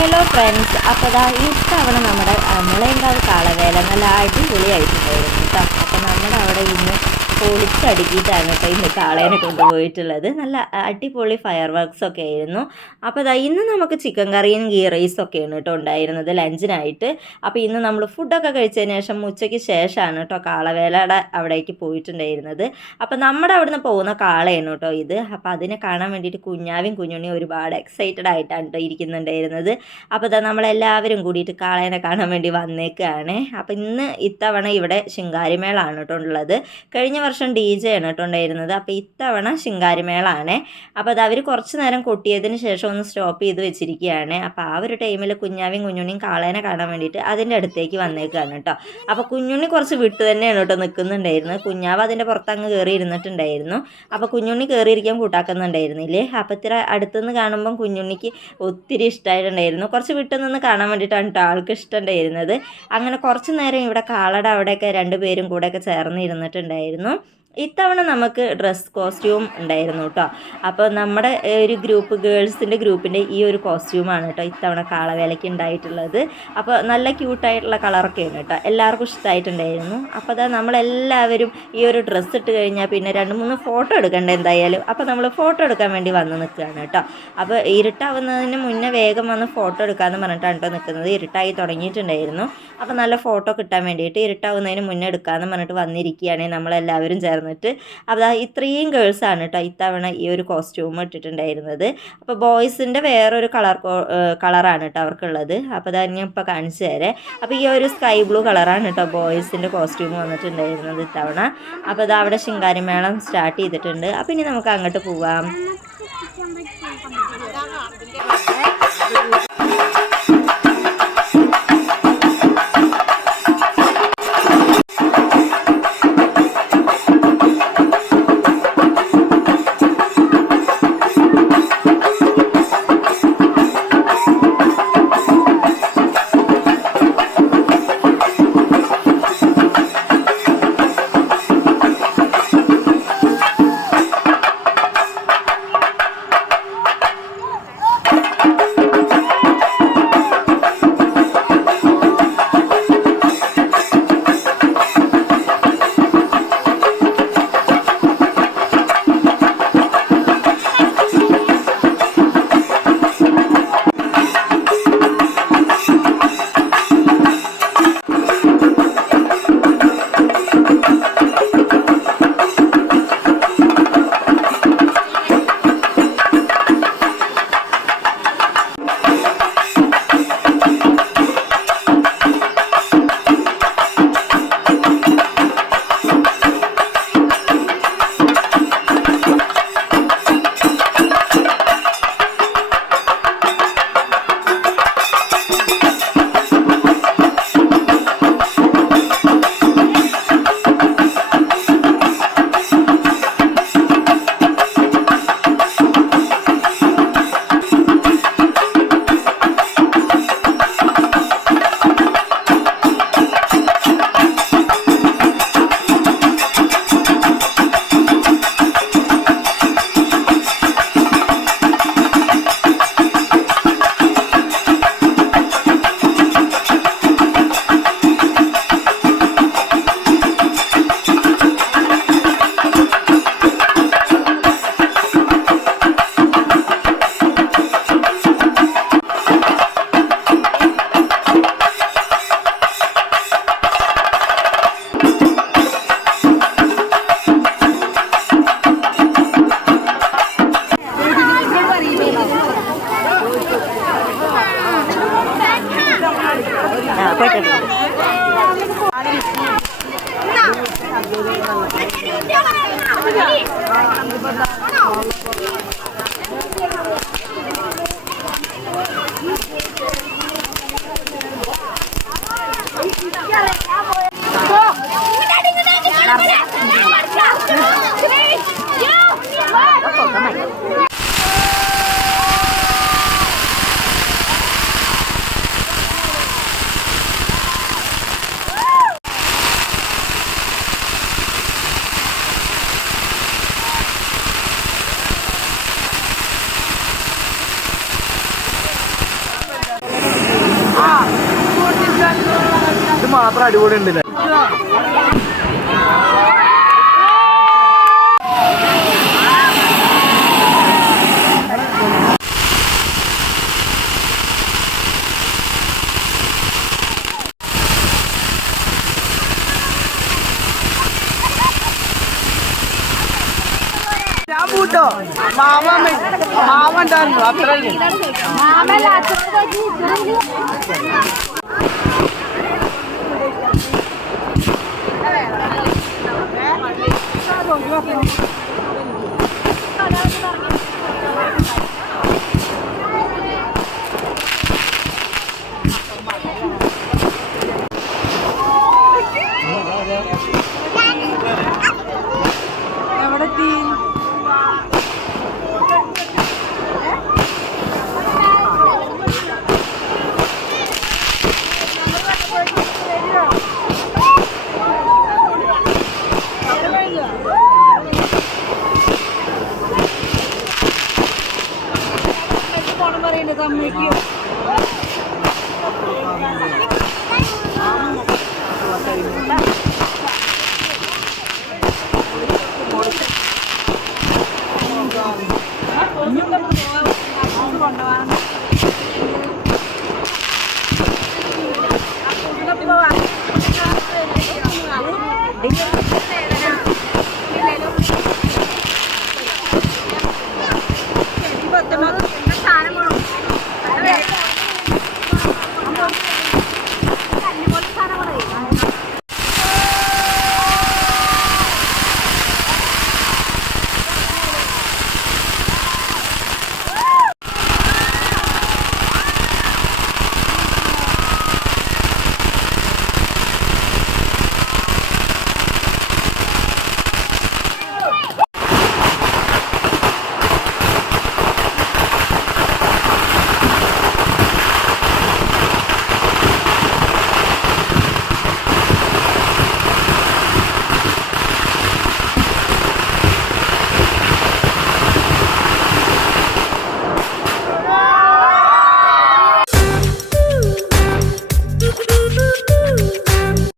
Hello friends അപ്പോൾ ഇതാ ഈ തവണ നമ്മുടെ മുളയങ്കാവ് കാളവേല നല്ല അടിപൊളിയായിട്ടുണ്ടായിരുന്നു കേട്ടോ അപ്പോൾ നമ്മുടെ അവിടെ ഇന്ന് പൊളിച്ചടുക്കിയിട്ടാണ് കേട്ടോ ഇന്ന് കാളേനെ കൊണ്ടുപോയിട്ടുള്ളത്. നല്ല അടിപൊളി ഫയർ വർക്ക്സ് ഒക്കെ ആയിരുന്നു അപ്പോൾ ദാ ഇന്ന് നമുക്ക് ചിക്കൻ കറിയും ഗീ റൈസും ഒക്കെയാണ് കേട്ടോ ഉണ്ടായിരുന്നത് ലഞ്ചിനായിട്ട് അപ്പോൾ ഇന്ന് നമ്മൾ ഫുഡൊക്കെ കഴിച്ചതിന് ശേഷം ഉച്ചയ്ക്ക് ശേഷമാണ് കേട്ടോ കാളവേലയുടെ അവിടേക്ക് പോയിട്ടുണ്ടായിരുന്നത്. അപ്പോൾ നമ്മുടെ അവിടുന്ന് പോകുന്ന കാളയാണ് കേട്ടോ ഇത്. അപ്പോൾ അതിനെ കാണാൻ വേണ്ടിയിട്ട് കുഞ്ഞാവും കുഞ്ഞുണ്ണിയും ഒരുപാട് എക്സൈറ്റഡ് ആയിട്ടാണ് കേട്ടോ ഇരിക്കുന്നുണ്ടായിരുന്നത്. അപ്പോൾ ഇതാ നമ്മളെല്ലാവരും കൂടിയിട്ട് കാളേനെ കാണാൻ വേണ്ടി വന്നേക്കുകയാണ് അപ്പോൾ ഇന്ന് ഇത്തവണ ഇവിടെ ശിങ്കാരിമേളാണ് കേട്ടോ ഉള്ളത്. കഴിഞ്ഞ വർഷം ഡി ജെ ആണ് കേട്ടോ ഉണ്ടായിരുന്നത്. അപ്പോൾ ഇത്തവണ ശിങ്കാരിമേളാണ് അപ്പോൾ അത് അവർ കുറച്ച് നേരം കൊട്ടിയതിന് ശേഷം ഒന്ന് സ്റ്റോപ്പ് ചെയ്ത് വെച്ചിരിക്കുകയാണ്. അപ്പോൾ ആ ഒരു ടൈമിൽ കുഞ്ഞാവിയും കുഞ്ഞുണ്ണിയും കാളേനെ കാണാൻ വേണ്ടിയിട്ട് അതിന്റെ അടുത്തേക്ക് വന്നേക്കാണ് കേട്ടോ. അപ്പോൾ കുഞ്ഞുണ്ണി കുറച്ച് വിട്ട് തന്നെയാണ് കേട്ടോ നിൽക്കുന്നുണ്ടായിരുന്നത്. കുഞ്ഞാവ് അതിന്റെ പുറത്ത് അങ്ങ് കയറി ഇരുന്നിട്ടുണ്ടായിരുന്നു. അപ്പോൾ കുഞ്ഞുണ്ണി കയറിയിരിക്കാൻ കൂട്ടാക്കുന്നുണ്ടായിരുന്നില്ലേ? അപ്പോൾ ഇത്ര അടുത്തുനിന്ന് കാണുമ്പം കുഞ്ഞുണ്ണിക്ക് ഒത്തിരി ഇഷ്ടമായിട്ടുണ്ടായിരുന്നു. കുറച്ച് വിട്ടു നിന്ന് കാണാൻ വേണ്ടിയിട്ടാണ് കേട്ടോ ആൾക്ക് ഇഷ്ടമുണ്ടായിരുന്നത്. അങ്ങനെ കുറച്ച് നേരം ഇവിടെ കാളട അവിടെയൊക്കെ രണ്ടുപേരും കൂടെയൊക്കെ ചേർന്ന് ഇരുന്നിട്ടുണ്ടായിരുന്നു. ഇത്തവണ നമുക്ക് ഡ്രസ് കോസ്റ്റ്യൂം ഉണ്ടായിരുന്നു കേട്ടോ. അപ്പോൾ നമ്മുടെ ഒരു ഗ്രൂപ്പ് ഗേൾസിന്റെ ഗ്രൂപ്പിന്റെ ഈ ഒരു കോസ്റ്റ്യൂമാണ് കേട്ടോ ഇത്തവണ കാളവേലയ്ക്ക് ഉണ്ടായിട്ടുള്ളത്. അപ്പോൾ നല്ല ക്യൂട്ടായിട്ടുള്ള കളറൊക്കെയാണ് കേട്ടോ. എല്ലാവർക്കും ഇഷ്ടമായിട്ടുണ്ടായിരുന്നു അപ്പോൾ അതാ നമ്മളെല്ലാവരും ഈ ഒരു ഡ്രസ്സ് ഇട്ട് കഴിഞ്ഞാൽ പിന്നെ രണ്ട് മൂന്ന് ഫോട്ടോ എടുക്കണ്ട എന്തായാലും. അപ്പോൾ നമ്മൾ ഫോട്ടോ എടുക്കാൻ വേണ്ടി വന്ന് നിൽക്കുകയാണ് കേട്ടോ. അപ്പോൾ ഇരുട്ടാവുന്നതിന് മുന്നേ വേഗം വന്ന് ഫോട്ടോ എടുക്കാമെന്ന് പറഞ്ഞിട്ടാണ് കേട്ടോ നിൽക്കുന്നത്. ഇരുട്ടായി തുടങ്ങിയിട്ടുണ്ടായിരുന്നു. അപ്പോൾ നല്ല ഫോട്ടോ കിട്ടാൻ വേണ്ടിയിട്ട് ഇരുട്ടാവുന്നതിന് മുന്നേ എടുക്കാമെന്ന് പറഞ്ഞിട്ട് വന്നിരിക്കുകയാണെങ്കിൽ നമ്മളെല്ലാവരും ചേർന്നിട്ട് അപ്പോൾ ഇത്രയും ഗേൾസാണ് കേട്ടോ ഇത്തവണ ഈ ഒരു കോസ്റ്റ്യൂം ഇട്ടിട്ടുണ്ടായിരുന്നത്. അപ്പോൾ ബോയ്സിന്റെ വേറൊരു കളർ കളറാണ് കേട്ടോ അവർക്കുള്ളത്. അപ്പോൾ അതാണ് ഞാൻ ഇപ്പോൾ കാണിച്ചു തരാം. അപ്പോൾ ഈ ഒരു സ്കൈ ബ്ലൂ കളറാണ് കേട്ടോ ബോയ്സിന്റെ കോസ്റ്റ്യൂം വന്നിട്ടുണ്ടായിരുന്നത് ഇത്തവണ. അപ്പോൾ അത് അവിടെ ശിങ്കാരിമേളം സ്റ്റാർട്ട് ചെയ്തിട്ടുണ്ട്. അപ്പോൾ ഇനി നമുക്ക് അങ്ങോട്ട് പോവാം. ആ প্যাকেট മാത്രം അടിപൊളി ഉണ്ട് ഞാൻ പൂട്ടോ. മാമ മാമ ഉണ്ടായിരുന്നു അത്ര 钓鱼大家知道 da mı